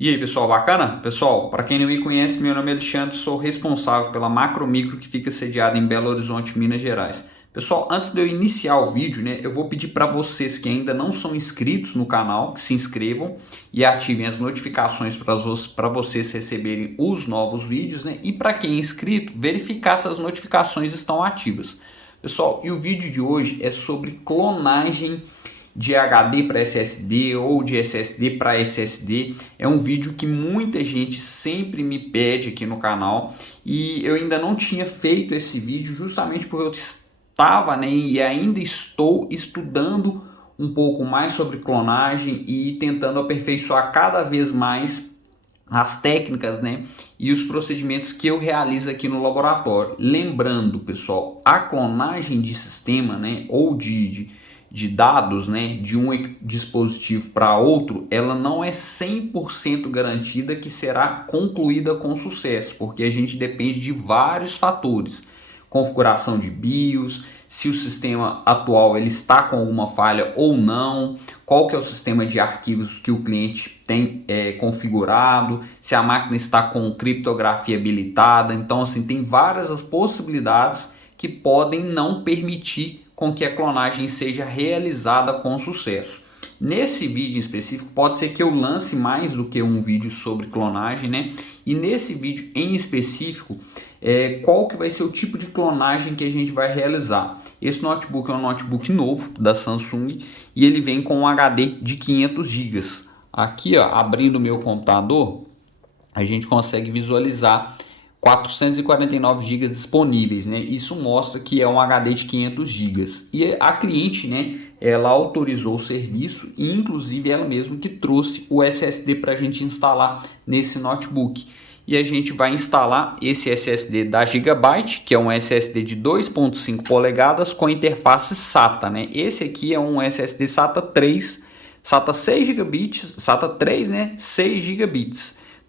E aí, pessoal, bacana? Pessoal, para quem não me conhece, meu nome é Alexandre, sou responsável pela Macromicro que fica sediada em Belo Horizonte, Minas Gerais. Pessoal, antes de eu iniciar o vídeo, eu vou pedir para vocês que ainda não são inscritos no canal, que se inscrevam e ativem as notificações para vocês receberem os novos vídeos, E para quem é inscrito, verificar se as notificações estão ativas. Pessoal, e o vídeo de hoje é sobre clonagem de HD para SSD ou de SSD para SSD. É um vídeo que muita gente sempre me pede aqui no canal e eu ainda não tinha feito esse vídeo justamente porque eu estava, e ainda estou estudando um pouco mais sobre clonagem e tentando aperfeiçoar cada vez mais as técnicas, e os procedimentos que eu realizo aqui no laboratório. Lembrando, pessoal, a clonagem de sistema, ou de dados, de um dispositivo para outro, ela não é 100% garantida que será concluída com sucesso, porque a gente depende de vários fatores. Configuração de BIOS, se o sistema atual ele está com alguma falha ou não, qual que é o sistema de arquivos que o cliente tem configurado, se a máquina está com criptografia habilitada. Então, assim, tem várias as possibilidades que podem não permitir com que a clonagem seja realizada com sucesso. Nesse vídeo em específico, pode ser que eu lance mais do que um vídeo sobre clonagem, E nesse vídeo em específico, qual que vai ser o tipo de clonagem que a gente vai realizar. Esse notebook é um notebook novo da Samsung e ele vem com um HD de 500 GB. Aqui, ó, abrindo o meu computador, a gente consegue visualizar 449 GB disponíveis, Isso mostra que é um HD de 500 GB. E a cliente, ela autorizou o serviço e inclusive ela mesma que trouxe o SSD para a gente instalar nesse notebook. E a gente vai instalar esse SSD da Gigabyte, que é um SSD de 2.5 polegadas com interface SATA, Esse aqui é um SSD SATA 3, SATA 6 GB, SATA 3, 6 GB.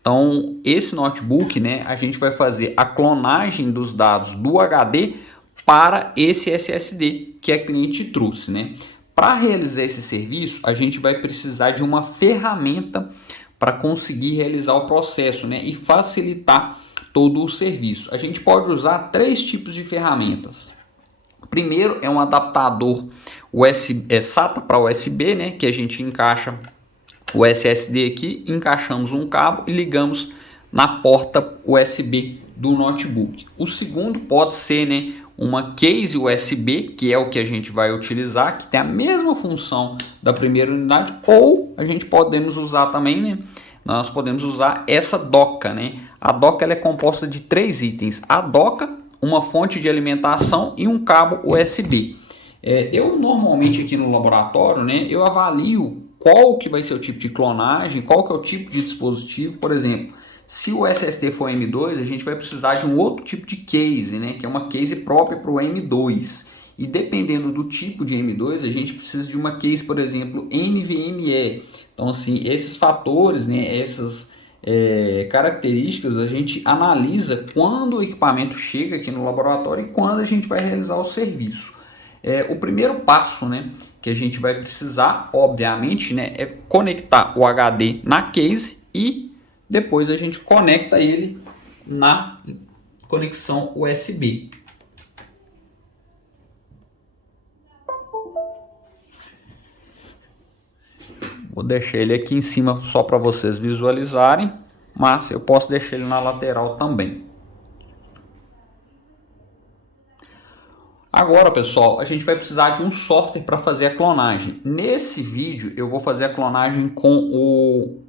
Então, esse notebook, a gente vai fazer a clonagem dos dados do HD para esse SSD que a cliente trouxe, Para realizar esse serviço, a gente vai precisar de uma ferramenta para conseguir realizar o processo, e facilitar todo o serviço. A gente pode usar três tipos de ferramentas. Primeiro é um adaptador USB, SATA para USB, que a gente encaixa o SSD aqui, encaixamos um cabo e ligamos na porta USB do notebook. O segundo pode ser, uma case USB, que é o que a gente vai utilizar, que tem a mesma função da primeira unidade, ou a gente podemos usar também, nós podemos usar essa doca, A doca ela é composta de três itens: a doca, uma fonte de alimentação e um cabo USB. Eu normalmente aqui no laboratório, eu avalio qual que vai ser o tipo de clonagem, qual que é o tipo de dispositivo. Por exemplo, se o SSD for M2, a gente vai precisar de um outro tipo de case, que é uma case própria para o M2. E dependendo do tipo de M2, a gente precisa de uma case, por exemplo, NVMe. Então, assim, esses fatores, essas características, a gente analisa quando o equipamento chega aqui no laboratório e quando a gente vai realizar o serviço. O primeiro passo, que a gente vai precisar, obviamente, é conectar o HD na case e depois a gente conecta ele na conexão USB. Vou deixar ele aqui em cima só para vocês visualizarem, mas eu posso deixar ele na lateral também. Agora, pessoal, a gente vai precisar de um software para fazer a clonagem. Nesse vídeo, eu vou fazer a clonagem com o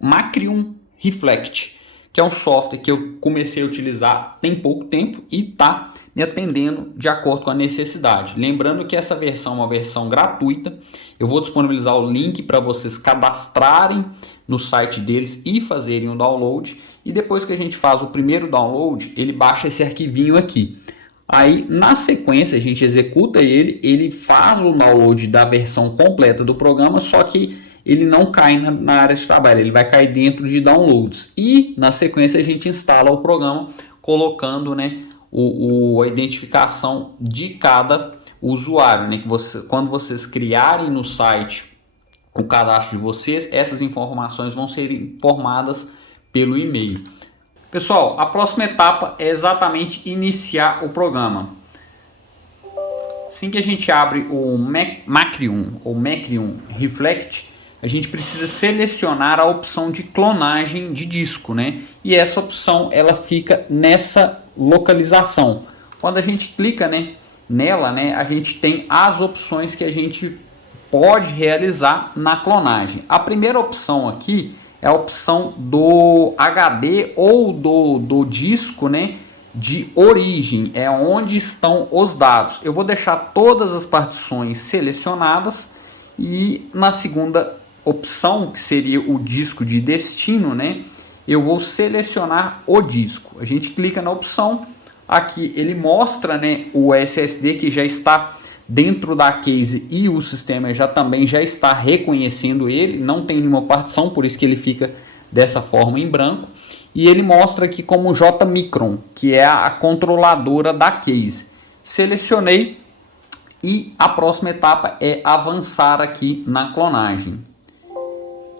Macrium Reflect, que é um software que eu comecei a utilizar tem pouco tempo e está me atendendo de acordo com a necessidade. Lembrando que essa versão é uma versão gratuita. Eu vou disponibilizar o link para vocês cadastrarem no site deles e fazerem o download. E depois que a gente faz o primeiro download, ele baixa esse arquivinho aqui. Aí, na sequência, a gente executa ele faz o download da versão completa do programa, só que ele não cai na área de trabalho, ele vai cair dentro de downloads. E, na sequência, a gente instala o programa colocando a identificação de cada usuário. Que quando vocês criarem no site o cadastro de vocês, essas informações vão ser informadas pelo e-mail. Pessoal, a próxima etapa é exatamente iniciar o programa. Assim que a gente abre o Macrium ou Macrium Reflect, a gente precisa selecionar a opção de clonagem de disco, né? E essa opção ela fica nessa localização. Quando a gente clica, né, nela, né, a gente tem as opções que a gente pode realizar na clonagem. A primeira opção aqui é a opção do HD ou do disco, né, de origem, é onde estão os dados. Eu vou deixar todas as partições selecionadas e na segunda opção, que seria o disco de destino, né, eu vou selecionar o disco. A gente clica na opção, aqui ele mostra, né, o SSD que já está dentro da case e o sistema também já está reconhecendo ele, não tem nenhuma partição, por isso que ele fica dessa forma em branco. E ele mostra aqui como J-Micron, que é a controladora da case. Selecionei e a próxima etapa é avançar aqui na clonagem.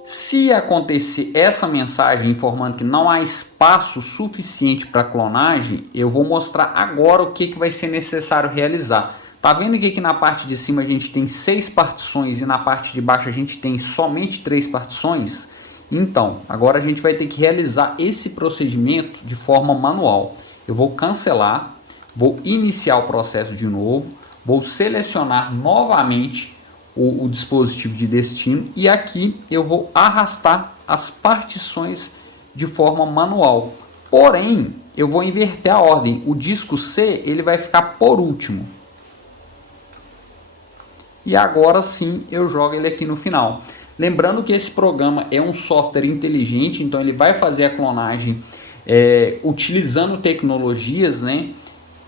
Se acontecer essa mensagem informando que não há espaço suficiente para clonagem, eu vou mostrar agora o que vai ser necessário realizar. Tá vendo que aqui na parte de cima a gente tem 6 partições e na parte de baixo a gente tem somente 3 partições? Então, agora a gente vai ter que realizar esse procedimento de forma manual. Eu vou cancelar, vou iniciar o processo de novo, vou selecionar novamente o dispositivo de destino e aqui eu vou arrastar as partições de forma manual. Porém, eu vou inverter a ordem. O disco C ele vai ficar por último. E agora sim eu jogo ele aqui no final. Lembrando que esse programa é um software inteligente, então ele vai fazer a clonagem utilizando tecnologias, né?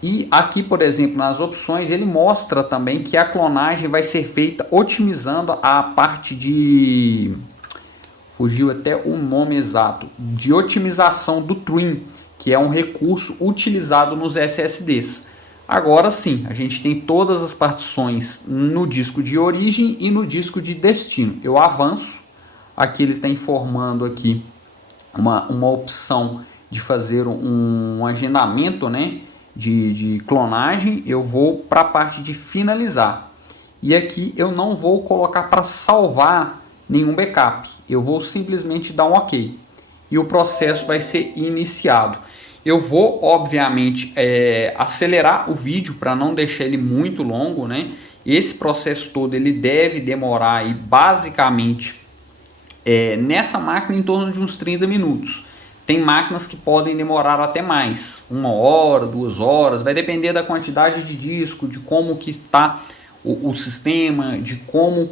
E aqui, por exemplo, nas opções, ele mostra também que a clonagem vai ser feita otimizando a parte de... Fugiu até o nome exato. De otimização do Twin, que é um recurso utilizado nos SSDs. Agora sim, a gente tem todas as partições no disco de origem e no disco de destino. Eu avanço, aqui ele está informando aqui uma opção de fazer um agendamento, né, de clonagem. Eu vou para a parte de finalizar. E aqui eu não vou colocar para salvar nenhum backup. Eu vou simplesmente dar um OK. E o processo vai ser iniciado. Eu vou, obviamente, acelerar o vídeo para não deixar ele muito longo, né? Esse processo todo ele deve demorar aí, basicamente nessa máquina em torno de uns 30 minutos. Tem máquinas que podem demorar até mais, 1 hora, 2 horas, vai depender da quantidade de disco, de como que está o sistema, de como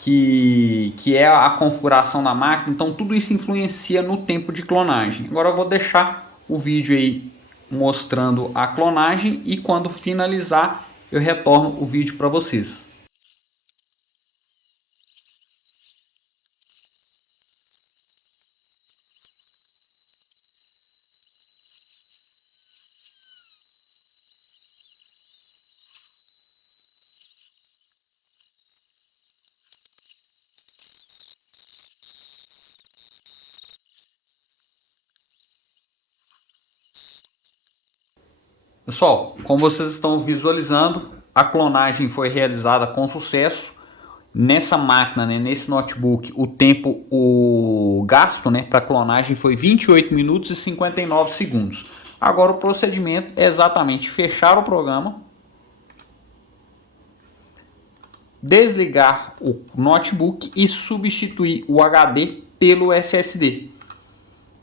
que é a configuração da máquina. Então tudo isso influencia no tempo de clonagem. Agora eu vou deixar o vídeo aí mostrando a clonagem e quando finalizar eu retorno o vídeo para vocês. Pessoal, como vocês estão visualizando, a clonagem foi realizada com sucesso. Nessa máquina, né, nesse notebook, o gasto, né, para clonagem foi 28 minutos e 59 segundos. Agora o procedimento é exatamente fechar o programa, desligar o notebook e substituir o HD pelo SSD.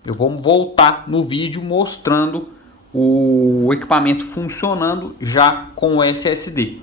Eu vou voltar no vídeo mostrando o equipamento funcionando já com o SSD.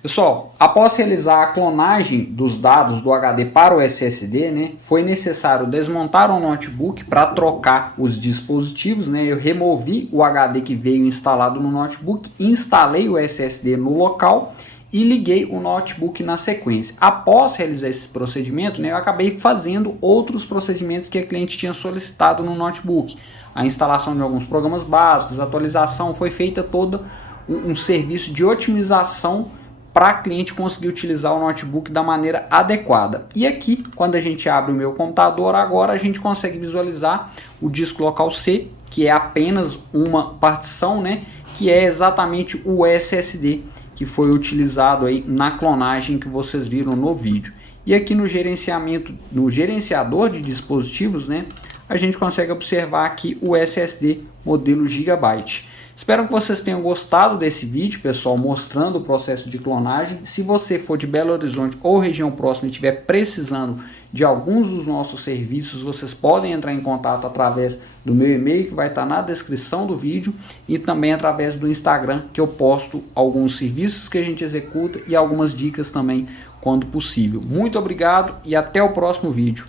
Pessoal, após realizar a clonagem dos dados do HD para o SSD, né, foi necessário desmontar o notebook para trocar os dispositivos, né. Eu removi o HD que veio instalado no notebook, instalei o SSD no local e liguei o notebook na sequência. Após realizar esse procedimento, né, eu acabei fazendo outros procedimentos que a cliente tinha solicitado no notebook. A instalação de alguns programas básicos, a atualização, foi feita todo um serviço de otimização para cliente conseguir utilizar o notebook da maneira adequada. E aqui, quando a gente abre o meu computador, agora a gente consegue visualizar o disco local C, que é apenas uma partição, né, que é exatamente o SSD que foi utilizado aí na clonagem que vocês viram no vídeo. E aqui no gerenciador de dispositivos, né, a gente consegue observar aqui o SSD modelo Gigabyte. Espero que vocês tenham gostado desse vídeo, pessoal, mostrando o processo de clonagem. Se você for de Belo Horizonte ou região próxima e estiver precisando de alguns dos nossos serviços, vocês podem entrar em contato através do meu e-mail, que vai estar na descrição do vídeo, e também através do Instagram, que eu posto alguns serviços que a gente executa e algumas dicas também quando possível. Muito obrigado e até o próximo vídeo.